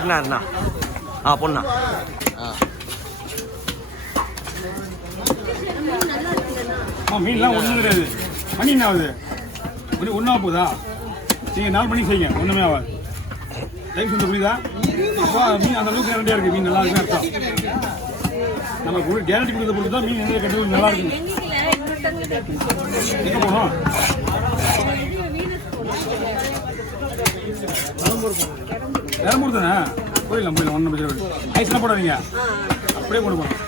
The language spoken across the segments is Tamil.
என்ன பொண்ணா மீன்லாம் ஒன்றும் கிடையாது. மணி என்ன ஆகுது? ஒன்றா போகுதா? நீங்கள் 4 மணிக்கு செய்யுங்க, ஒன்றுமே ஆகாது. டைம் சொல்ல புரியுதா? அப்போ மீன் அந்த அளவுக்கு கேரண்டியாக இருக்குது. மீன் நல்லா இருக்குன்னு அர்த்தம். நம்ம கேரண்டி கொடுத்த பொறுத்து தான் மீன் எந்த கட்டி நல்லா இருக்குங்க. எங்கே போகணும்? பெரம்பூர் தானே? போயிடலாம் ஒன்றும் பிரச்சனை. ஐஸ்லாம் போடாதீங்க, அப்படியே கொண்டு போகணும்.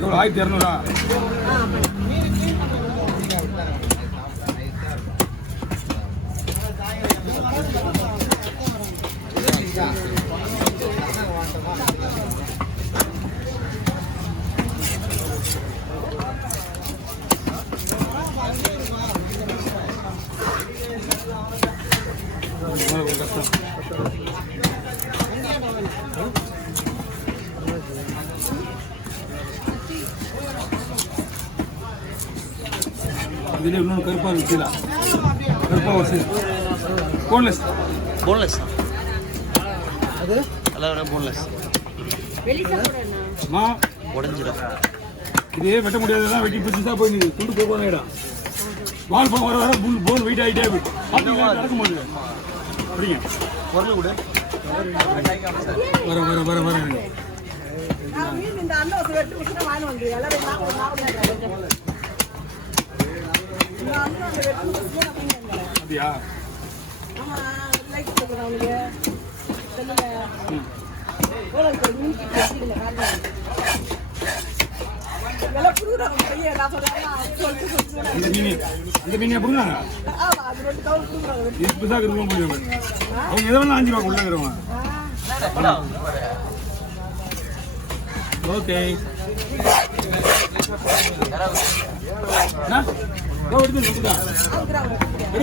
எவ்வளோ 1200? இதுலேயே இன்னொன்று கருப்பாக இருக்குதா? கருப்பாக வச்சு போன்லெஸ் அது எல்லாம் போன்லெஸ் உடஞ்சிடும். இதே வெட்ட முடியாதுதான், வெட்டி பிடிச்சி தான் போய் நீ துண்டு போகணும். இடம் வால் போக வர போன் வெயிட் ஆகிட்டே நடக்கும் போது அப்படிங்க பொருள் கூட வர அப்படியா? இந்த மீன் எப்படிங்க இப்பதான் இருக்கும் போயிடுவாங்க. அவங்க எதை வேணா 5 ரூபா உள்ள இருக்கிறவங்க. ஓகே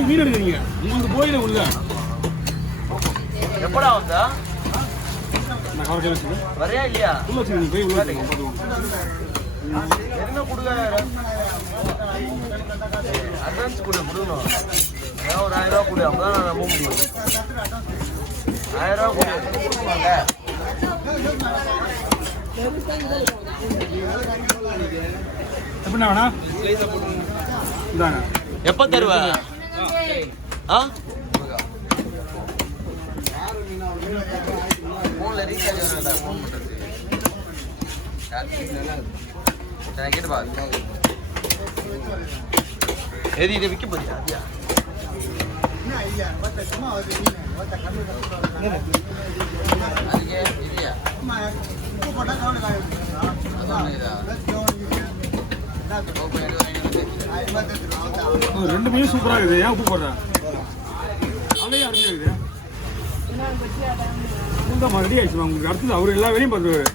மீன் எடுக்கிறீங்க உங்களுக்கு போயிட உள்ள எப்படா வந்தா நான் கவலை வச்சுக்கேன். வரையா இல்லையா? உள்ள வச்சுக்கோங்க, போய் உள்ள வச்சுக்கோங்க. என்ன கொடுங்க அட்வான்ஸ் கொடு கொடுக்கணும். ஒரு 1000 ரூபா கொடு, அப்பதான் நான் நம்ப முடியும். 1000 ரூபா கொடுப்பாங்க. எப்படின்னா வேணா இந்தாங்க. எப்ப தருவ? போன்ல ரீசார்ஜ் வேணாம்டா, போன் பண்றது கேட்டு பாரு. எது இதை விற்க போறியா? ரெண்டு மீன் சூப்பராக இருக்குது. ஏன் உப்பு போடுறேன்? அதையும் அருமையாக இருக்குது. ரெடி ஆயிடுச்சு உங்களுக்கு. அடுத்தது அவர் எல்லா வேலையும் பார்த்துருவாரு.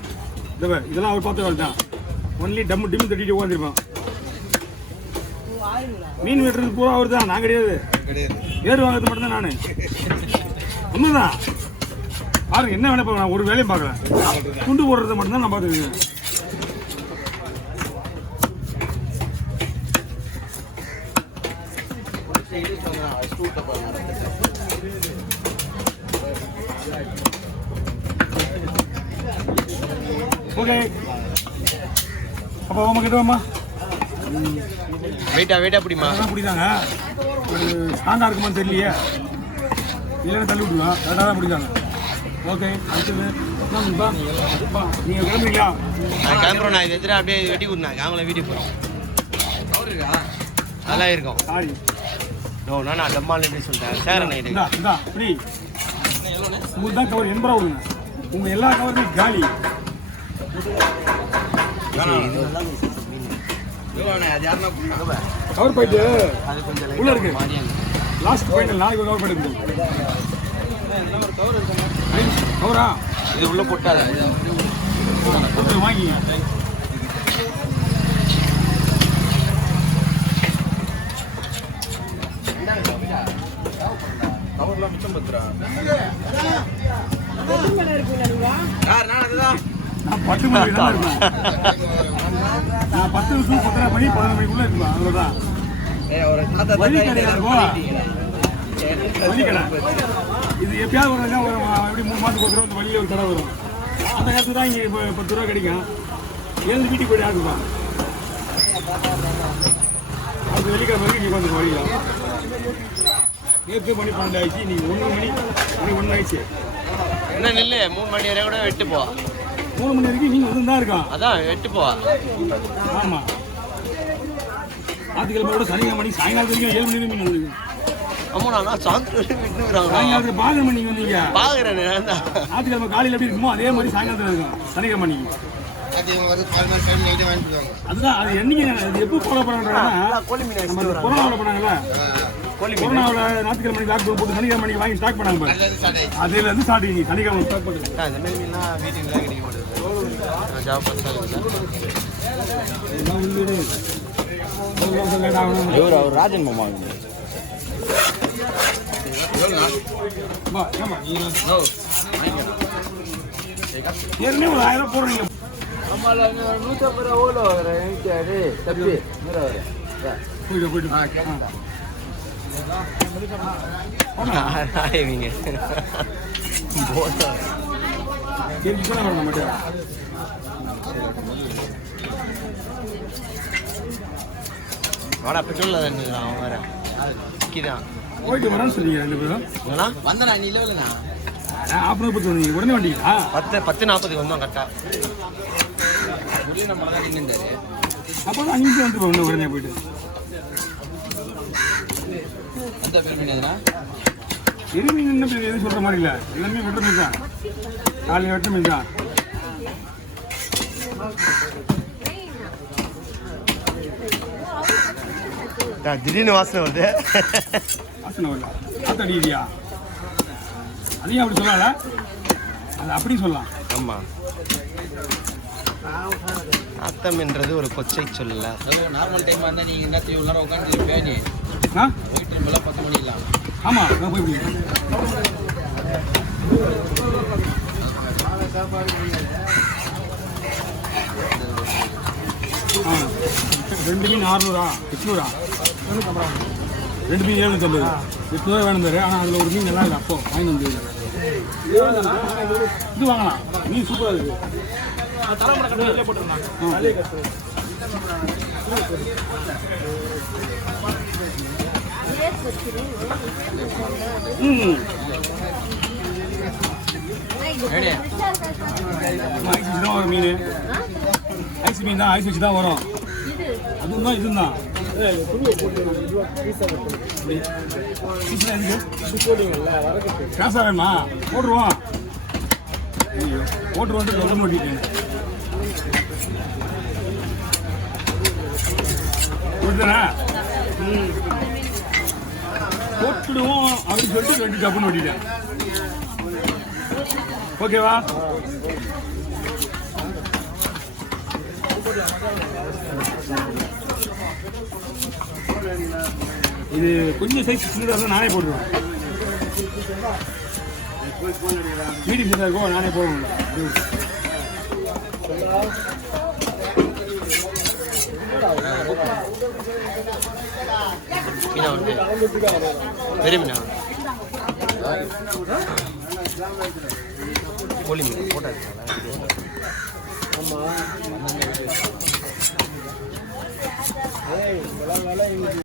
இதெல்லாம் அவர் பார்த்து வேலை தான். ஒன்லி டிம்மு தட்டிட்டு உட்காந்துருப்பான். மீன் வெட்டுறது பூரா அவர் தான், நான் கிடையாது. ஏறு வாங்கிறது மட்டும்தான் நான். உண்மைதான். பாருங்க, என்ன வேலை பார்க்கலாம், ஒரு வேலையும் பார்க்கலாம். துண்டு போடுறத மட்டும்தான் நான் பார்த்துருக்கேன். ஓகே, அப்போ அம்மா கிட்ட வாம்மா. வெயிட்டா பிடிமா? பிடிக்காங்க. ஒரு ஸ்ட்ராங்காக இருக்குமான்னு தெரியலையே. இல்லைன்னா தள்ளி விட்டுருவான். கரெக்டாக தான் பிடிக்காங்க. ஓகே, அடுத்தது நீங்கள் கிளம்புறீங்களா? நான் கிளம்புறோம். நான் இதை எடுத்துட்டு அப்படியே வெட்டி கொடுத்தாங்க. அவங்கள வீட்டுக்கு போகிறோம். நல்லா இருக்கும். சாரி, நான் டம்மால் எப்படி சொல்லிட்டேன். சேரன் நைட்டு இந்தா ஃப்ரீ. உங்களுக்கு தான் கவர் 80 ரூபா கொடுங்க. உங்கள் எல்லா கவருமே காலி. கவர் போயிட்டு உள்ள இருக்கு. லாஸ்ட் ஃபைனல் நாளைக்கு கவர் போயிட்டு கவரா இது உள்ள போட்டாத வாங்கிங்க. கவர்லாம் மிச்சம் பத்துறா. நான் 10 மணிக்கு தான் இருப்பேன். நான் 10 நிமிஷம் 10 மணி 11 மணிக்குள்ள இருப்பேன். அவ்வளோதான். வழி கிடையாது. டீ கடை. இது எப்பயாவது ஒரு எப்படி 3 மாதத்துக்கு ஒரு தடவை வழியில் ஒரு கடை வரும். அந்த காலத்து தான் இங்கே இப்போ 10 ரூபா கிடைக்கும். எழுந்து வீட்டுக்கு போய் ஆடுவான். அது வெள்ளிக்கிழமை வரைக்கும் நீ வந்து வழியில் நேற்று மணி 12 ஆயிடுச்சு. நீ 1 மணி 1 ஆயிடுச்சு. என்ன நெல்லு 3 மணி வரை கூட வெட்டு போ. 3 மணி வரைக்கும் நீங்கள் வந்து தான் இருக்கான். அதான் வெட்டு போ. ஆமாம், ஞாயிற்றுக்கிழமை கூட சனிக்கிழமை சாயங்காலம் வரைக்கும் 7 மணி மீன் வந்துருக்கும். ஆமாம், நான் சாயந்தரம் விட்டுருக்குறாங்க. சாயங்காலத்தில் பாக்குற மணிக்கு வந்தீங்க. பார்க்குறேன். ஞாயிற்றுக்கிழமை காலையில் எப்படி இருக்குமோ அதே மாதிரி சாயங்காலத்தில் இருக்கும் சனிக்கிழமை மணிக்கு. அதுதான் அது என்னைக்கு அது எப்போ ஃபாலோ பண்ணுறாங்கன்னா கொரோனா ஃபாலோ பண்ணாங்கல்ல. கொரோனாவில் ஞாயிற்றுக்கிழமை மணிக்கு லாக்டவுன் போட்டு சனிக்கிழமை மணிக்கு வாங்கி ஸ்டாக் பண்ணாங்க பாரு. அதுலேருந்து ஸ்டார்ட் ஆகி சனிக்கிழமை ஸ்டாக் பண்ணுறது. இந்த மாதிரி மீன்லாம் வீட்டுக்கு தான் கிடைக்க மாட்டேங்குது. ஜாப் அவர் ராஜன் மாமா ஏற்கனவே ஒரு 1000 போடுறீங்க. 150 ரூபா ஓலோ தப்பி போயிட்டு போயிட்டு வாடா பெட்ரோல் அவன் வேற கிதான் போயிட்டு வரேன்னு சொன்னீங்க 2 பேரும். வந்தனா நீ இல்லைண்ணா ஆஃப்னர் பற்றி வந்தீங்க. உடனே வந்தீங்களா? 10:40 வந்தோம் கரெக்டாக. அப்போ தான் 5 நிமிஷம் வந்துருப்போம் உடனே போயிட்டு. எது மீன் என்ன பேர் எதுவும் சொல்கிற மாதிரி இல்லை. எல்லாமே வெட்ட மீன் தான். காலையில் வெட்ட மீன் தான். திடீர்னு வாசனை வருது. வாசனை வரல, காற்று அடிக்கிறியா? அதையும் அப்படி சொல்லல, அது அப்படி சொல்லலாம். ஆமாம், அத்தம்ன்றது ஒரு கொச்சை சொல்லல. நார்மல் டைம் வந்தால் நீங்கள் என்ன தெரியும் உள்ளார உட்காந்துருப்பேன். நீ போயிட்டு இருப்பல 10 மணிக்கலாம். ஆமாம், நான் போய் பிடிக்கிறேன். ரெண்டு மீன் 600 800 2 மீன் 750 800 வேணும் தரு. ஆனால் அதில் ஒரு மீன் நல்லா இருக்குது. அப்போ வாங்கி வந்து இது வாங்கலாம். மீன் சூப்பராக இருக்குது. ஐஸ் தான் வரும் மீன். ஐஸ் மீன் தான், ஐஸ் வச்சு தான் வரும். அதுவும் தான் இதுவும் தான். காசா வேணுமா? போட்டுருவோம். போட்டுருவோம். சொல்ல மாட்டேன் போட்டுடுவோம் அப்படின்னு சொல்லிட்டு 2 டப்புன்னு ஓட்டிட்டேன். ஓகேவா? இது கொஞ்சம் சைஸ் சின்னதாக இருந்தால் நானே போட்டுருவேன். மீடியம் சைஸாக இருக்கும், நானே போடுவேன். மீனா வந்து பெரிய மீனா கோழி மீன் போட்டா